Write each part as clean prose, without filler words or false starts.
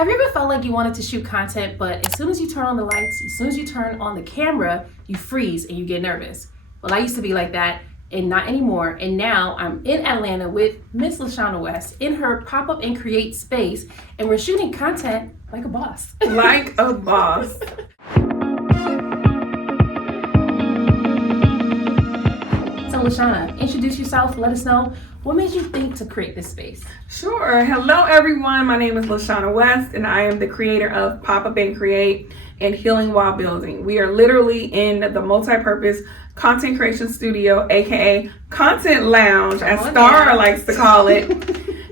Have you ever felt like you wanted to shoot content, but as soon as you turn on the lights, as soon as you turn on the camera, you freeze and you get nervous? Well, I used to be like that, and not anymore. And now I'm in Atlanta with Miss Lashana West in her pop-up and create space, and we're shooting content like a boss. Like a boss. So Lashana, introduce yourself. Let us know what made you think to create this space. Sure. Hello, everyone. My name is Lashana West, and I am the creator of Pop-Up and Create and Healing While Building. We are literally in the multi-purpose content creation studio, aka Content Lounge, as Star likes to call it.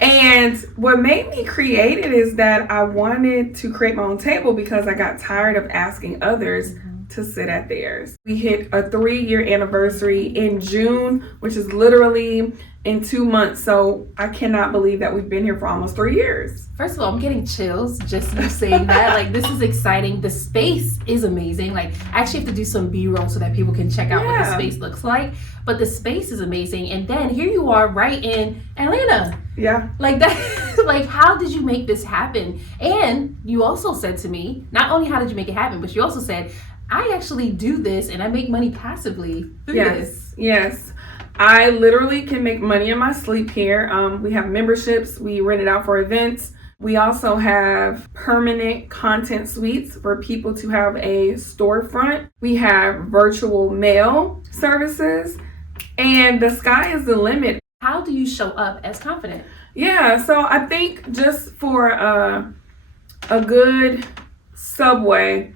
And what made me create it is that I wanted to create my own table because I got tired of asking others to sit at theirs. We hit a 3-year anniversary in June, which is literally in 2 months. So I cannot believe that we've been here for almost 3 years. First of all, I'm getting chills just you saying that. Like, this is exciting. The space is amazing. Like, I actually have to do some B-roll so that people can check out what the space looks like. But the space is amazing. And then here you are right in Atlanta. Yeah. Like that, like, how did you make this happen? And you also said to me, not only how did you make it happen, but you also said, I actually do this and I make money passively through this. Yes. I literally can make money in my sleep here. We have memberships. We rent it out for events. We also have permanent content suites for people to have a storefront. We have virtual mail services, and the sky is the limit. How do you show up as confident? Yeah, so I think just for a good subway,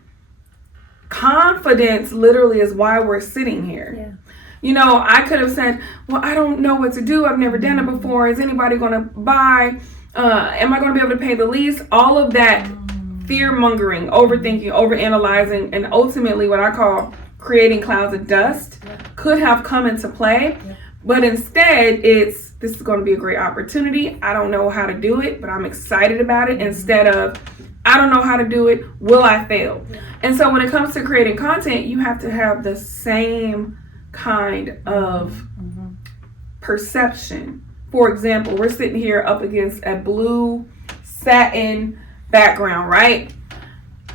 confidence literally is why we're sitting here. Yeah. You know, I could have said, well, I don't know what to do. I've never done it before. Is anybody going to buy? Am I going to be able to pay the lease? All of that fear mongering, overthinking, overanalyzing, and ultimately what I call creating clouds of dust could have come into play. But instead, this is going to be a great opportunity. I don't know how to do it, but I'm excited about it. Instead of, I don't know how to do it, will I fail? And so when it comes to creating content, you have to have the same kind of perception. For example, we're sitting here up against a blue satin background, right?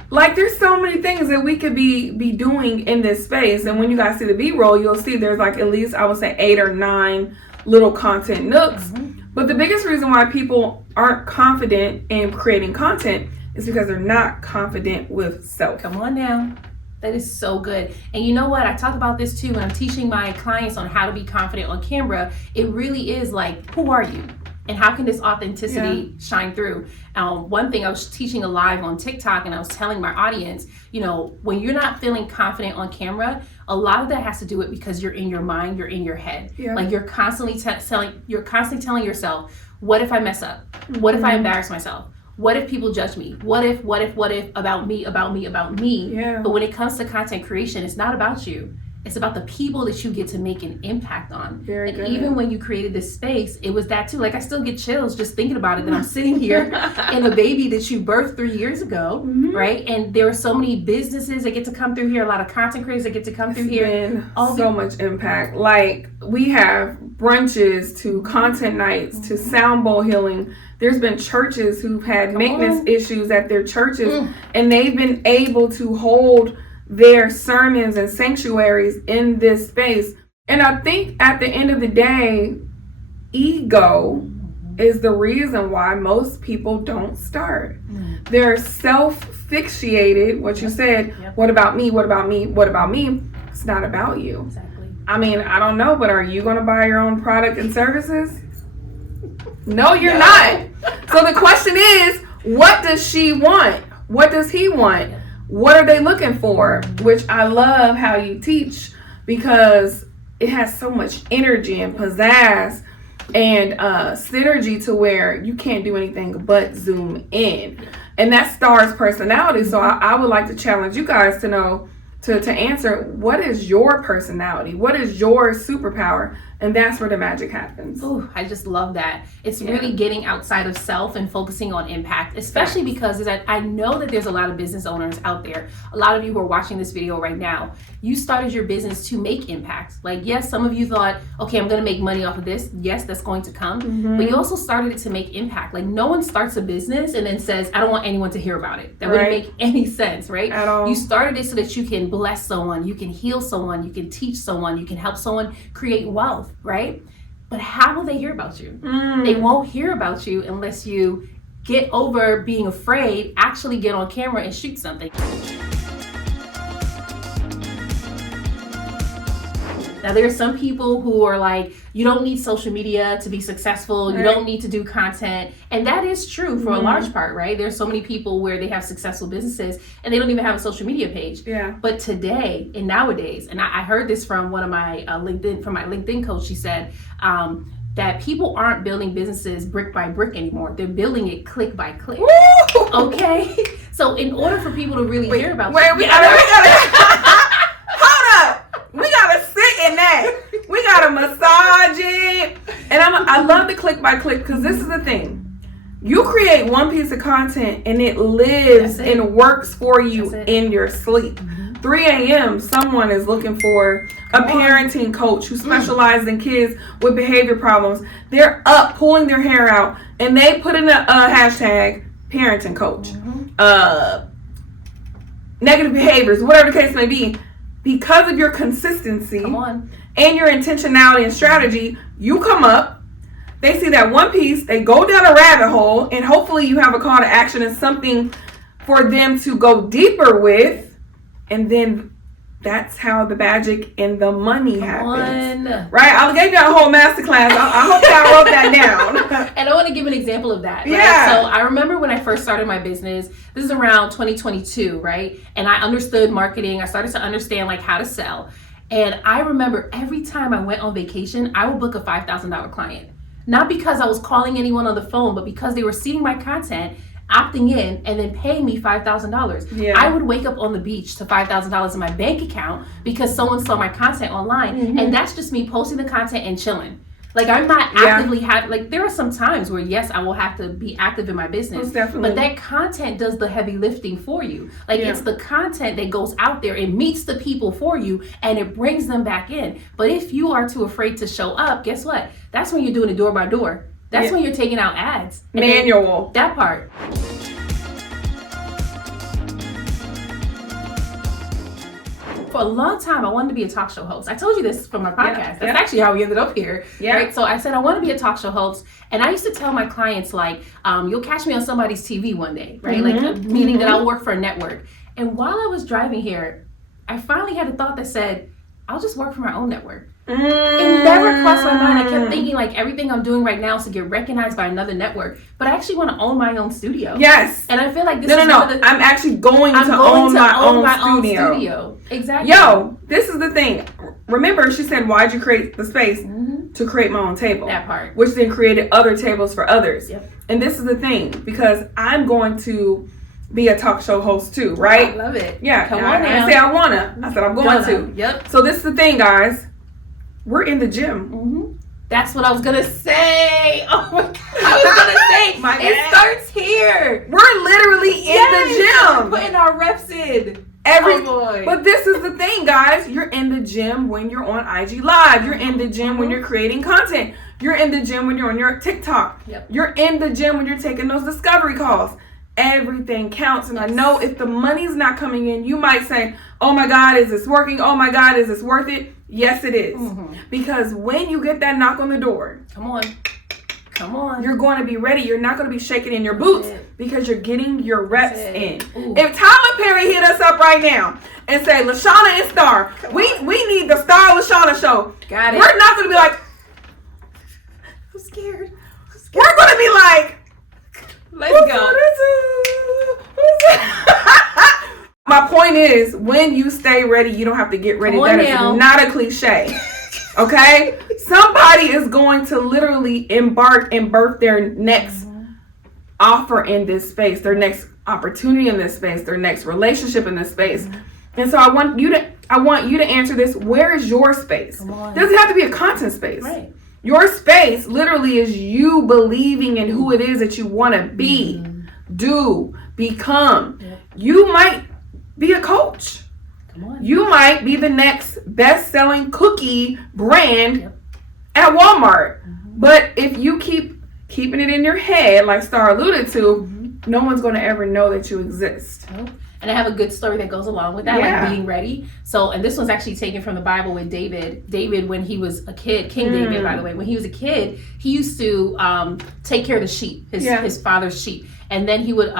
Like, there's so many things that we could be doing in this space. And when you guys see the B-roll, you'll see there's like at least, I would say, 8 or 9 little content nooks. But the biggest reason why people aren't confident in creating content is because they're not confident with self. Come on now. That is so good. And you know what? I talk about this too when I'm teaching my clients on how to be confident on camera. It really is like, who are you? And how can this authenticity shine through? One thing, I was teaching a live on TikTok and I was telling my audience, you know, when you're not feeling confident on camera, a lot of that has to do with because you're in your mind, you're in your head. Like, you're constantly telling yourself, what if I mess up? What if I embarrass myself? What if people judge me? What if about me? Yeah. But when it comes to content creation, it's not about you. It's about the people that you get to make an impact on. Very good. Even when you created this space, it was that too. Like, I still get chills just thinking about it, that I'm sitting here in a baby that you birthed 3 years ago, right? And there are so many businesses that get to come through here, a lot of content creators that get to come through here. So much impact. Like, we have brunches to content nights to sound bowl healing. There's been churches who've had maintenance issues at their churches, and they've been able to hold their sermons and sanctuaries in this space. And I think at the end of the day, ego is the reason why most people don't start. They're self-fixated, what you said, what about me, what about me, what about me? It's not about you. Exactly. I mean, I don't know, but are you going to buy your own product and services? No, you're not. So the question is, what does she want? What does he want? What are they looking for? Which I love how you teach, because it has so much energy and pizzazz and synergy to where you can't do anything but zoom in. And that's Star's personality. So I would like to challenge you guys to know, to answer, what is your personality? What is your superpower? And that's where the magic happens. Ooh, I just love that. It's really getting outside of self and focusing on impact, especially because I know that there's a lot of business owners out there. A lot of you who are watching this video right now, you started your business to make impact. Like, yes, some of you thought, okay, I'm going to make money off of this. Yes, that's going to come. But you also started it to make impact. Like, no one starts a business and then says, I don't want anyone to hear about it. That wouldn't make any sense, right? At all. You started it so that you can bless someone, you can heal someone, you can teach someone, you can help someone create wealth. Right? But how will they hear about you? They won't hear about you unless you get over being afraid, actually get on camera and shoot something. Now, there are some people who are like, you don't need social media to be successful. You don't need to do content. And that is true for a large part, right? There's so many people where they have successful businesses and they don't even have a social media page. Yeah. But today and nowadays, and I heard this from one of my LinkedIn coach, she said, that people aren't building businesses brick by brick anymore. They're building it click by click. Woo! Okay? So in order for people to really hear about we gotta hold up. We gotta sit in that. We gotta massage it. And I love the click by click because this is the thing. You create one piece of content and it lives and works for you in your sleep. 3 a.m. someone is looking for a parenting coach who specializes in kids with behavior problems. They're up pulling their hair out and they put in a hashtag parenting coach. Negative behaviors, whatever the case may be. Because of your consistency and your intentionality and strategy, you come up, they see that one piece, they go down a rabbit hole, and hopefully you have a call to action and something for them to go deeper with. And then that's how the magic and the money happens. Right? I gave you a whole masterclass. I hope y'all wrote that down. And I want to give an example of that. Right? Yeah. So I remember when I first started my business, this is around 2022, right? And I understood marketing. I started to understand like how to sell. And I remember every time I went on vacation, I would book a $5,000 client. Not because I was calling anyone on the phone, but because they were seeing my content, opting in, and then paying me $5,000. Yeah. I would wake up on the beach to $5,000 in my bank account because someone saw my content online. And that's just me posting the content and chilling. Like, I'm not actively like, there are some times where, yes, I will have to be active in my business. But that content does the heavy lifting for you. Like, it's the content that goes out there. It meets the people for you, and it brings them back in. But if you are too afraid to show up, guess what? That's when you're doing it door by door. That's when you're taking out ads. Manual. That part. For a long time, I wanted to be a talk show host. I told you this from my podcast. That's actually how we ended up here. Right? So I said, I want to be a talk show host. And I used to tell my clients, like, you'll catch me on somebody's TV one day, right? Like, meaning that I'll work for a network. And while I was driving here, I finally had a thought that said, I'll just work for my own network. It never crossed my mind. I kept thinking like everything I'm doing right now is to get recognized by another network, but I actually want to own my own studio. Yes. And I feel like this I'm actually going to own my own studio. Exactly. Yo, this is the thing. Remember, she said, why'd you create the space? To create my own table. That part. Which then created other tables for others. Yep. And this is the thing, because I'm going to be a talk show host too, right? I love it. Yeah. Come on now. I say I wanna. I said I'm going to. Yep. So this is the thing, guys. We're in the gym. That's what I was gonna say. Oh my god! I was gonna say it starts here. We're literally in the gym. We're putting our reps in. But this is the thing, guys. You're in the gym when you're on IG Live. You're in the gym when you're creating content. You're in the gym when you're on your TikTok. Yep. You're in the gym when you're taking those discovery calls. Everything counts. And I know if the money's not coming in, you might say, oh my God, is this working? Oh my God, is this worth it? Yes, it is. Because when you get that knock on the door, come on, you're going to be ready. You're not going to be shaking in your boots because you're getting your reps in. If Tyler Perry hit us up right now and say, Lashana and Star, we need the Star Lashana show. Got it. We're not going to be like, I'm scared. We're going to be like, let's go. My point is, when you stay ready, you don't have to get ready. That is not a cliche. Okay? Somebody is going to literally embark and birth their next offer in this space, their next opportunity in this space, their next relationship in this space. And so I want you to I want you to answer this. Where is your space? Come on. It doesn't have to be a content space. Right. Your space literally is you believing in who it is that you want to be, do, become. Yep. You might be a coach. Come on. You might be the next best-selling cookie brand Yep. at Walmart. But if you keep keeping it in your head, like Star alluded to, no one's going to ever know that you exist. Nope. And I have a good story that goes along with that, Yeah. like being ready. So, and this one's actually taken from the Bible with David. David, when he was a kid, King David, by the way, when he was a kid, he used to take care of the sheep, his father's sheep. And then he would,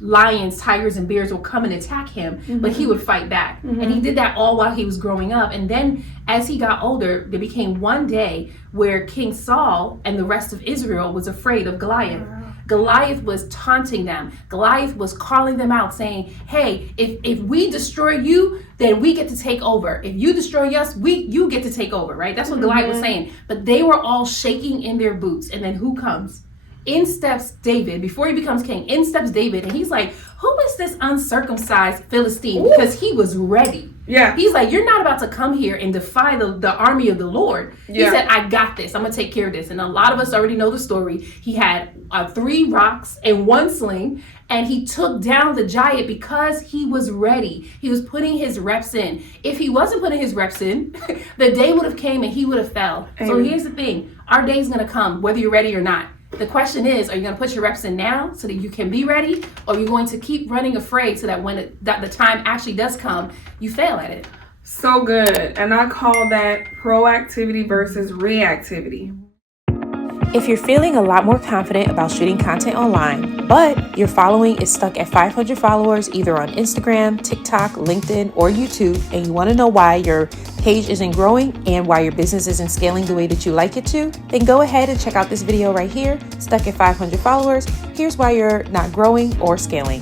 lions, tigers, and bears would come and attack him, but he would fight back. And he did that all while he was growing up. And then as he got older, there became one day where King Saul and the rest of Israel was afraid of Goliath. Goliath was taunting them. Goliath was calling them out, saying, hey, if we destroy you, then we get to take over. If you destroy us, you get to take over, right? That's what Goliath was saying. But they were all shaking in their boots. And then who comes? In steps David. Before he becomes king, in steps David. And he's like, who is this uncircumcised Philistine? Because he was ready. Yeah. He's like, you're not about to come here and defy the army of the Lord. He said, I got this. I'm going to take care of this. And a lot of us already know the story. He had 3 rocks and 1 sling, and he took down the giant because he was ready. He was putting his reps in. If he wasn't putting his reps in, the day would have came and he would have fell. So here's the thing. Our day is going to come, whether you're ready or not. The question is, are you going to put your reps in now so that you can be ready? Or are you going to keep running afraid so that when the time actually does come, you fail at it? So good. And I call that proactivity versus reactivity. If you're feeling a lot more confident about shooting content online, but your following is stuck at 500 followers either on Instagram, TikTok, LinkedIn, or YouTube, and you want to know why your page isn't growing and why your business isn't scaling the way that you like it to, then go ahead and check out this video right here, Stuck at 500 Followers. Here's why you're not growing or scaling.